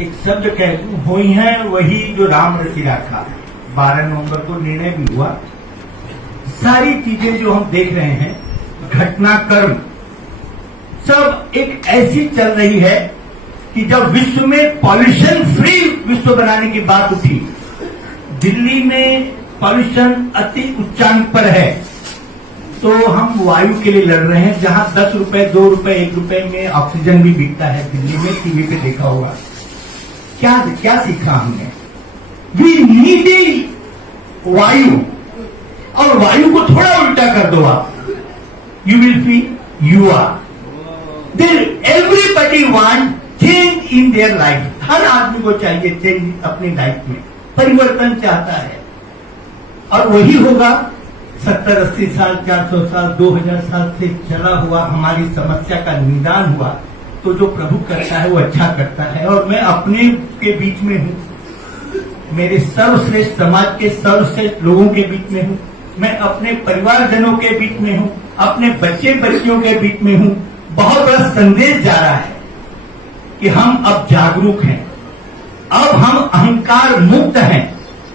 एक शब्द कह हुई है, वही जो राम रचि राखा। 12 नवंबर को निर्णय भी हुआ। सारी चीजें जो हम देख रहे हैं, घटनाक्रम सब एक ऐसी चल रही है कि जब विश्व में पॉल्यूशन फ्री विश्व बनाने की बात उठी, दिल्ली में पॉल्यूशन अति उच्चांक पर है, तो हम वायु के लिए लड़ रहे हैं। जहां 10 रुपए, 2 रुपए, 1 रुपए में ऑक्सीजन भी बिकता है दिल्ली में, टीवी पे देखा होगा। क्या सीखा हमने? वी नीड वायु, और वायु को थोड़ा उल्टा कर दो आप, you will feel you are there. Everybody want change in their life. हर आदमी को चाहिए चेंज अपनी लाइफ में, परिवर्तन चाहता है, और वही होगा 70-80 साल, 400 साल, 2000 साल से चला हुआ हमारी समस्या का निदान हुआ। तो जो प्रभु करता है वो अच्छा करता है, और मैं अपने के बीच में हूँ, मेरे सर्वश्रेष्ठ समाज के सर्वश्रेष्ठ लोगों के बीच में हूँ, मैं अपने परिवारजनों के बीच में हूँ, अपने बच्चे बच्चियों के बीच में हूँ। बहुत बड़ा संदेश जा रहा है कि हम अब जागरूक हैं, अब हम अहंकार मुक्त हैं,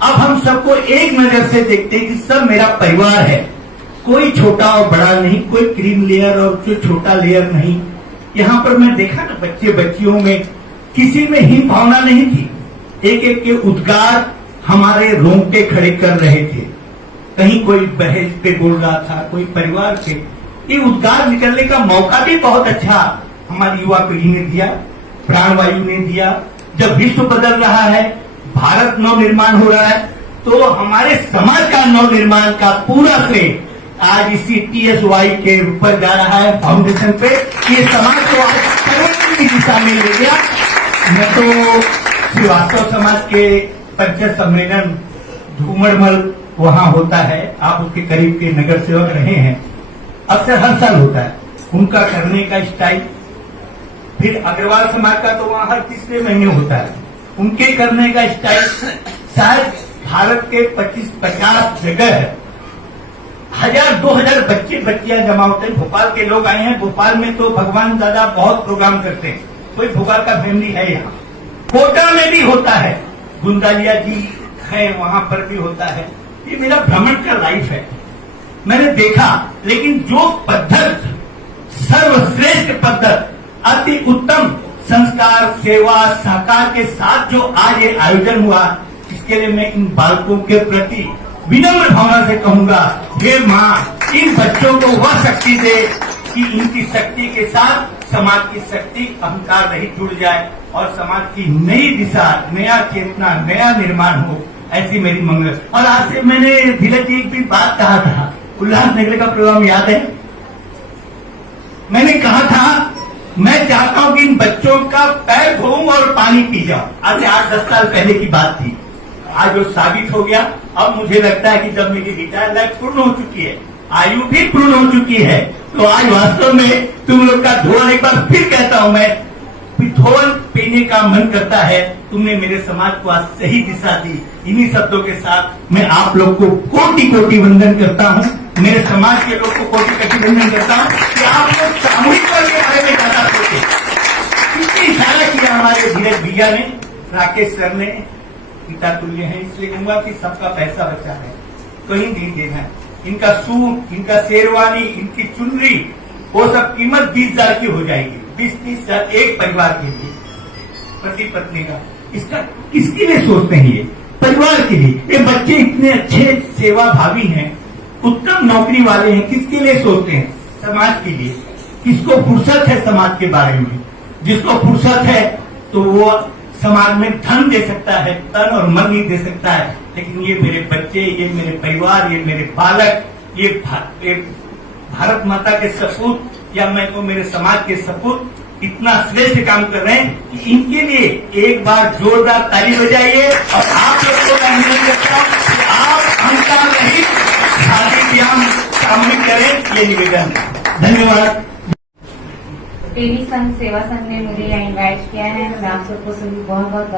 अब हम सबको एक नजर से देखते हैं कि सब मेरा परिवार है, कोई छोटा और बड़ा नहीं, कोई क्रीम लेयर और कोई छोटा लेयर नहीं। यहाँ पर मैं देखा ना, बच्चे बच्चियों में किसी में हीन भावना नहीं थी। एक एक के उद्गार हमारे रोंगटे खड़े कर रहे थे। कहीं कोई बहस पे बोल रहा था, कोई परिवार के, ये उद्गार निकलने का मौका भी बहुत अच्छा हमारी युवा पीढ़ी ने दिया, प्राणवायु ने दिया। जब विश्व बदल रहा है, भारत नव निर्माण हो रहा है, तो हमारे समाज का नव निर्माण का पूरा श्रेय आज इसी TSY के ऊपर जा रहा है, फाउंडेशन पे। ये समाज को आज प्रगति की दिशा में ले गया। मैं तो श्रीवास्तव समाज के पंचायत सम्मेलन धूमड़मल वहां होता है, आप उसके करीब के नगर सेवक रहे हैं, अक्सर हर साल होता है। उनका करने का स्टाइल, फिर अग्रवाल समाज का तो वहां हर तीसरे महीने होता है, उनके करने का स्टाइल। शायद भारत के 25-50 जगह 1000-2000 बच्चे बच्चियां जमा होते हैं। भोपाल के लोग आए हैं, भोपाल में तो भगवान दादा बहुत प्रोग्राम करते हैं, कोई भोपाल का फैमिली है यहाँ। कोटा में भी होता है, गुंदालिया जी है, वहां पर भी होता है। ये मेरा भ्रमण का लाइफ है, मैंने देखा। लेकिन जो पद्धत, सर्वश्रेष्ठ पद्धत, अति उत्तम संस्कार, सेवा, सहकार के साथ जो आज ये आयोजन हुआ, इसके लिए मैं इन बालकों के प्रति विनम्र भावना से कहूंगा, हे माँ, इन बच्चों को वह शक्ति दे कि इनकी शक्ति के साथ समाज की शक्ति, अहंकार नहीं जुड़ जाए, और समाज की नई दिशा, नया चेतना, नया निर्माण हो, ऐसी मेरी मंगल। और आज से मैंने धीरज जी एक भी बात कहा था, उल्लासनगर का प्रोग्राम याद है, मैंने कहा था मैं चाहता हूं कि इन बच्चों का पैर धोऊं और पानी पी जाऊं। आज 8-10 साल पहले की बात थी, आज वो साबित हो गया। अब मुझे लगता है कि जब मेरी रिटायर लाइफ पूर्ण हो चुकी है, आयु भी पूर्ण हो चुकी है, तो आज वास्तव में तुम लोग का धोवन, एक बार फिर कहता हूं मैं, धोवन पीने का मन करता है। तुमने मेरे समाज को आज सही दिशा दी। इन्हीं शब्दों के साथ मैं आप लोग को कोटि-कोटि वंदन करता हूं, मेरे समाज के लोग को कोटि-कोटि वंदन करता हूं कि आप लोग सामूहिक पर के बारे में ज्यादा सोचे। कितनी इशारा किया हमारे धीरज भैया ने, राकेश सर ने, पिता तुल्य है, इसलिए कहूंगा कि सबका पैसा बचा है, कहीं नहीं देना है। इनका सूट, इनका शेरवानी, इनकी चुनरी, वो सब कीमत 20,000 की हो जाएगी, 20-30,000 एक परिवार के लिए, पति पत्नी का। इसका किसके लिए सोचते हैं? ये परिवार के लिए। ये बच्चे इतने अच्छे सेवा भावी हैं, उत्तम नौकरी वाले हैं, किसके लिए सोचते हैं? समाज के लिए। किसको फुर्सत है समाज के बारे में? जिसको फुर्सत है तो वो समाज में धन दे सकता है, तन और मन नहीं दे सकता है। लेकिन ये मेरे बच्चे, ये मेरे परिवार, ये मेरे बालक, ये भारत माता के सपूत, या मैं तो मेरे समाज के सपूत इतना श्रेष्ठ काम कर रहे हैं कि इनके लिए एक बार जोरदार ताली बजाइए। और आप लोग को मैं निवेदन करता हूं कि आप अहंकार नहीं, शादी ब्याह सामूहिक करें, ये निवेदन। धन्यवाद। देवी संघ सेवा संघ ने मुझे यहाँ इन्वाइट किया है। मैं आप सबको सभी बहुत बहुत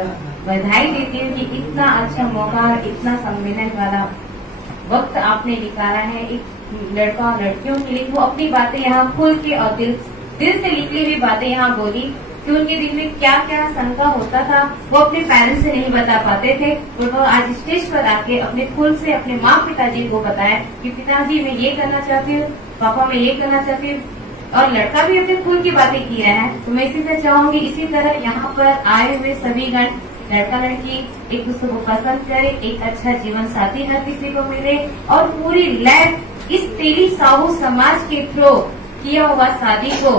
बधाई देती हूँ कि इतना अच्छा मौका, इतना सम्मेलन वाला वक्त आपने निकाला है। एक लड़का और लड़कियों के लिए वो अपनी बातें यहाँ खुल के और दिल से निकली हुई बातें यहाँ बोली। कि उनके दिल में क्या क्या शंका होता था, वो अपने पेरेंट्स से नहीं बता पाते थे। और वो आज स्टेज पर आके अपने खुद से अपने माँ पिताजी को बताया कि पिताजी मैं ये करना चाहती हूँ, पापा मैं ये करना चाहती हूँ। और लड़का भी अपने खुद की बातें की रहा है। तो मैं इसी से चाहूंगी इसी तरह यहाँ पर आए हुए सभी गण, लड़का लड़की एक दूसरे को पसंद करे, एक अच्छा जीवन साथी हर किसी को मिले और पूरी लाइफ इस तेली साहू समाज के थ्रू किया हुआ शादी को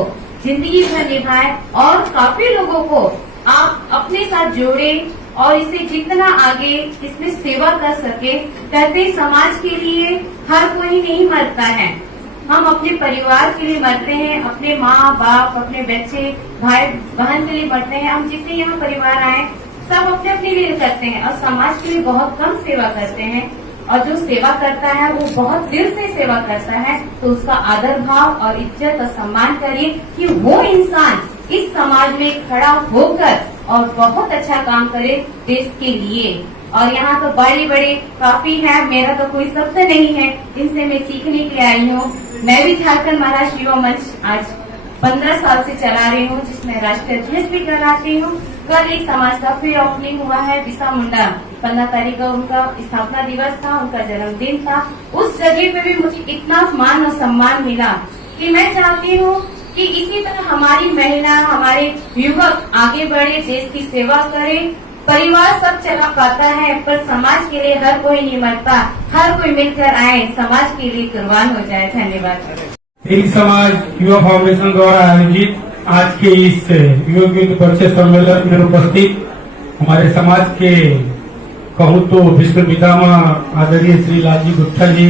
जिंदगी भर निभाए और काफी लोगों को आप अपने साथ जोड़े और इसे जितना आगे इसमें सेवा कर सके। कहते समाज के लिए हर कोई नहीं मरता है, हम अपने परिवार के लिए मरते हैं, अपने माँ बाप, अपने बच्चे, भाई बहन के लिए मरते हैं। हम जितने यहाँ परिवार आए सब अपने अपने लिए करते हैं और समाज के लिए बहुत कम सेवा करते हैं। और जो सेवा करता है वो बहुत दिल से सेवा करता है, तो उसका आदर भाव और इज्जत और सम्मान करिए कि वो इंसान इस समाज में खड़ा होकर और बहुत अच्छा काम करे देश के लिए। और यहाँ तो बड़े बड़े काफी है, मेरा तो कोई शब्द नहीं है, इनसे मैं सीखने के लिए आई हूँ। मैं भी झारखंड महाराष्ट्र युवा मंच आज 15 साल से चला रही हूँ, जिसमें राष्ट्रीय अध्यक्ष भी कराती हूँ। कल एक समाज का फिर ओपनिंग हुआ है, बिरसा मुंडा 15 तारीख का उनका स्थापना दिवस था, उनका जन्मदिन था। उस जगह पे भी मुझे इतना मान और सम्मान मिला कि मैं चाहती हूँ कि इसी तरह हमारी महिला, हमारे युवक आगे बढ़े, देश की सेवा करे। परिवार सब चला पाता है पर समाज के लिए हर कोई नहीं मरता, हर कोई मिलकर आए, समाज के लिए कुर्बान हो जाए। धन्यवाद। तेली समाज युवा फाउंडेशन द्वारा आयोजित आज के इस युवक युद्ध परिचय सम्मेलन में उपस्थित हमारे समाज के कहूँ तो विश्व पितामह आदरणीय श्री लालजी गुप्ता जी,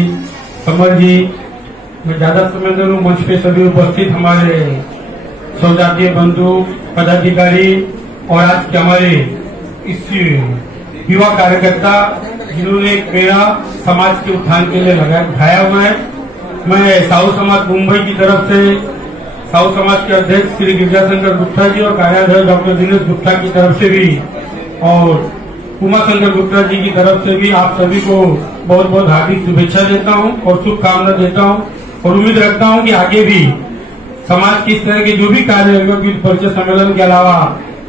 समर जी, मैं ज्यादा समय नहीं, मंच पे सभी उपस्थित हमारे सौजातीय बंधु, पदाधिकारी और आज के हमारे इस युवा कार्यकर्ता जिन्होंने मेरा समाज के उत्थान के लिए उठाया हुआ है। मैं साहू समाज मुंबई की तरफ से साहू समाज के अध्यक्ष श्री गिरजाशंकर गुप्ता जी और कार्याध्यक्ष डॉक्टर दिनेश गुप्ता की तरफ से भी और उमाशंकर गुप्ता जी की तरफ से भी आप सभी को बहुत बहुत हार्दिक शुभेच्छा देता हूं और शुभकामना देता हूं और उम्मीद रखता हूं कि आगे भी समाज की इस तरह के जो भी कार्य युवक परिचय सम्मेलन के अलावा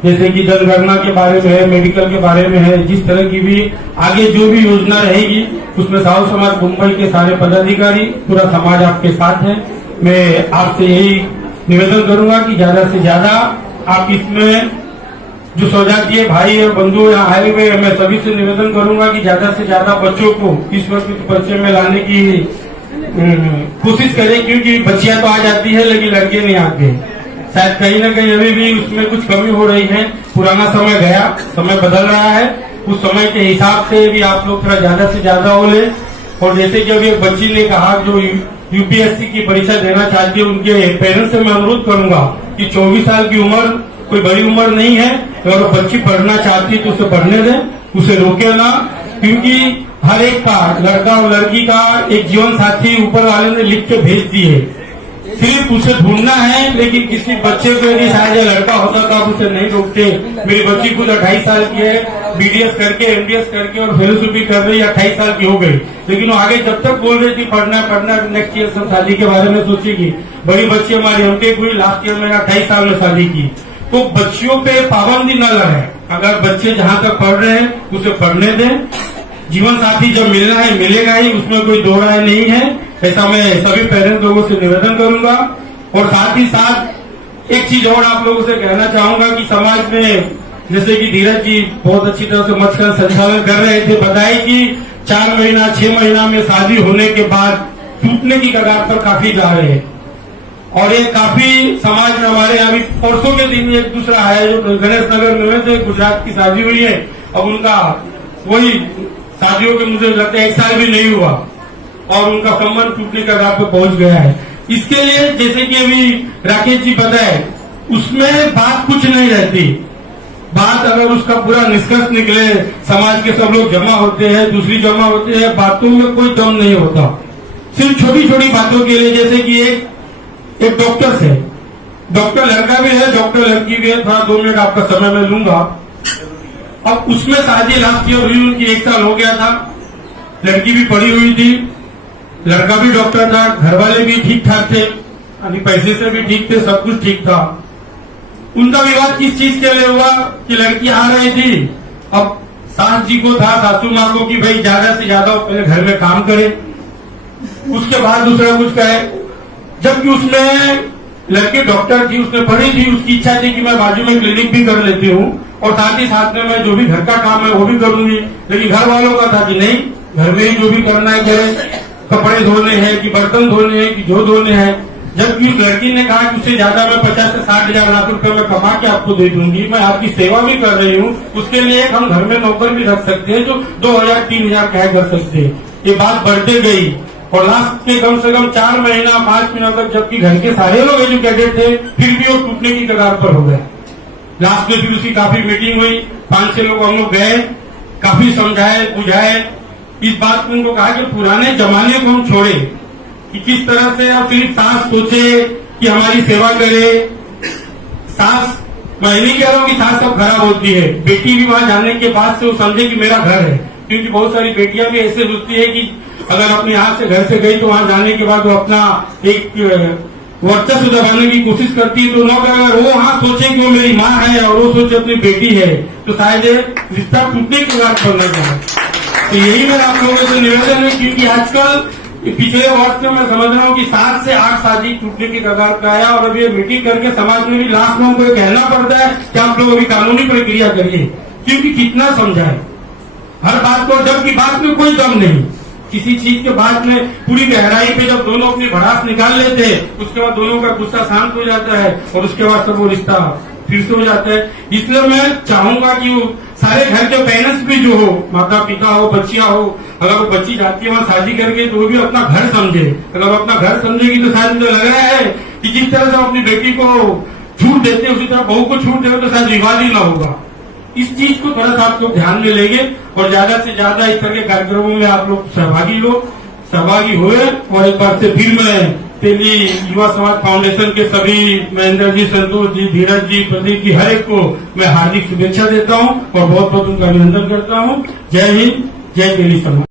जैसे कि जनगणना के बारे में है, मेडिकल के बारे में है, जिस तरह की भी आगे जो भी योजना रहेगी उसमें साहू समाज मुंबई के सारे पदाधिकारी, पूरा समाज आपके साथ है। मैं आपसे यही निवेदन करूंगा कि ज्यादा से ज्यादा आप इसमें जो सौजातीय भाई और बंधु यहाँ आए हुए हैं, मैं सभी से निवेदन करूंगा कि ज्यादा से ज्यादा बच्चों को इस वर्ष परिचय में लाने की कोशिश करें, क्योंकि बच्चियां तो आ जाती है लेकिन लड़के नहीं आते। शायद कहीं न कहीं अभी भी उसमें कुछ कमी हो रही है। पुराना समय गया, समय बदल रहा है, उस समय के हिसाब से भी आप लोग थोड़ा ज्यादा से ज्यादा हो ले। और जैसे कि अभी एक बच्ची ने कहा जो यूपीएससी की परीक्षा देना चाहती है, उनके पेरेंट्स से मैं अनुरोध करूंगा कि 24 साल की उम्र कोई बड़ी उम्र नहीं है। अगर वो बच्ची पढ़ना चाहती है तो उसे पढ़ने दें, उसे रोके ना, क्योंकि हर एक का, लड़का और लड़की का एक जीवन साथी ऊपर वाले ने लिख के भेज दिए, सिर्फ उसे ढूंढना है। लेकिन किसी बच्चे को यदि शायद लड़का होता तो आप उसे नहीं रोकते। मेरी बच्ची खुद 28 साल की है, बीडीएस करके, एमडीएस करके और फेलोशिप भी कर रही है, 28 साल की हो गई, लेकिन वो आगे जब तक बोल रही थी पढ़ना पढ़ना, नेक्स्ट ईयर सब शादी के बारे में सोचेगी। बड़ी बच्ची हमारी हमके हुई, लास्ट ईयर में 28 साल में शादी की। तो बच्चियों पे पाबंदी न लगाए, अगर बच्चे जहाँ तक पढ़ रहे हैं उसे पढ़ने दें। जीवन साथी जब मिलना है मिलेगा ही, उसमें कोई दो राय नहीं है। ऐसा मैं सभी पेरेंट्स लोगों से निवेदन करूंगा। और साथ ही साथ एक चीज और आप लोगों से कहना चाहूंगा कि समाज में जैसे कि धीरज जी बहुत अच्छी तरह से मंच का संचालन कर रहे थे, बताए कि 4 महीना 6 महीना में शादी होने के बाद टूटने की कगार पर काफी जा रहे हैं। और ये काफी समाज में हमारे यहाँ भी परसों के दिन एक दूसरा है जो गणेश नगर में से गुजरात की शादी हुई है, अब उनका वही शादियों के मुझे लगता है 1 साल भी नहीं हुआ और उनका संबंध टूटने का कगार पर पहुंच गया है। इसके लिए जैसे कि अभी राकेश जी बताए, उसमें बात कुछ नहीं रहती। बात अगर उसका पूरा निष्कर्ष निकले, समाज के सब लोग जमा होते हैं, दूसरी जमा होते हैं, बातों में कोई दम नहीं होता। सिर्फ छोटी छोटी बातों के लिए, जैसे कि एक डॉक्टर है, डॉक्टर लड़का भी है, डॉक्टर लड़की भी है, थोड़ा 2 मिनट आपका समय मैं लूंगा। अब उसमें शादी लास्ट ईयर हुई, उनकी 1 साल हो गया था, लड़की भी पढ़ी हुई थी, लड़का भी डॉक्टर था, घर वाले भी ठीक ठाक थे, पैसे से भी ठीक थे, सब कुछ ठीक था। उनका विवाद किस चीज के लिए हुआ कि लड़की आ रही थी, अब सास जी को था, सासू माँ को, कि भाई ज्यादा से ज्यादा पहले घर में काम करे, उसके बाद दूसरा कुछ कहे। जबकि उसमें लड़की डॉक्टर थी, उसने पढ़ी थी, उसकी इच्छा थी कि मैं बाजू में क्लिनिक भी कर लेती हूँ और साथ ही साथ में मैं जो भी घर का काम है वो भी करूंगी। लेकिन घर वालों का था कि नहीं, घर में ही जो भी करना है करे, कपड़े धोने हैं कि बर्तन धोने हैं कि जो धोने हैं। जबकि उस लड़की ने कहा कि उससे ज्यादा मैं 50 से 60 हजार लाख रुपए में कमा के आपको दे दूंगी, मैं आपकी सेवा भी कर रही हूँ, उसके लिए एक हम घर में नौकर भी रख सकते हैं जो 2000-3000 कह कर सकते हैं। ये बात बढ़ते गई और लास्ट के कम से कम 4 महीना 5 महीना तक, जबकि घर के सारे लोग एजुकेटेड थे, फिर भी वो टूटने की कगार पर हो गए। लास्ट में फिर उसकी काफी मीटिंग हुई, 5-6 लोग हम लोग गए, काफी समझाए बुझाए। इस बात को उनको कहा कि पुराने जमाने को हम छोड़े, कि किस तरह से अब सिर्फ सास सोचे कि हमारी सेवा करे। सास, मैं नहीं कह रहा हूँ कि सास सब खराब होती है, बेटी भी वहां जाने के बाद से वो समझे कि मेरा घर है। क्योंकि बहुत सारी बेटियां भी ऐसे सोचती है कि अगर अपने हाथ से घर से गई तो वहां जाने के बाद वो अपना एक वर्चस्व दबाने की कोशिश करती है। तो न अगर वो वहां सोचे कि वो मेरी माँ है और वो सोचे अपनी बेटी है, तो शायद रिश्ता टूटने की बात करना चाहे। तो यही मेरा आप लोगों से निवेदन है, क्योंकि आजकल पिछले वर्ष में मैं समझ रहा हूँ कि 7 से 8 शादी टूटने की कगार पर आया और अभी मीटिंग करके समाज में भी लास्ट में हमको कहना पड़ता है कि आप लोग अभी कानूनी प्रक्रिया करिए। क्योंकि कितना समझाए हर बात को, जबकि बात में कोई दम नहीं। किसी चीज के बाद में पूरी गहराई पे जब दोनों अपनी भड़ास निकाल लेते हैं, उसके बाद दोनों का गुस्सा शांत हो जाता है और उसके बाद सब वो रिश्ता फिर से हो जाता है। इसलिए मैं चाहूंगा कि सारे घर के पेरेंट्स भी जो हो, माता पिता हो, बच्चियां हो, अगर वो बच्ची जाती है वहां शादी करके तो वो भी अपना घर समझे। अगर अपना घर समझेगी तो शायद मुझे लग रहा है कि जिस तरह से अपनी बेटी को छूट देते उसी तरह बहू को छूट देते तो शायद विवाद ही न होगा। इस चीज को थोड़ा सा आप लोग ध्यान में लेंगे और ज्यादा से ज्यादा इस तरह के कार्यक्रमों में आप लोग सहभागी हुए। और एक बार से फिर मैं तेली युवा समाज फाउंडेशन के सभी महेंद्र जी, संतोष जी, धीरज जी, प्रदीप जी, हर एक को मैं हार्दिक शुभेच्छा देता हूं और बहुत बहुत उनका अभिनंदन करता हूं। जय हिंद, जय तेली समाज।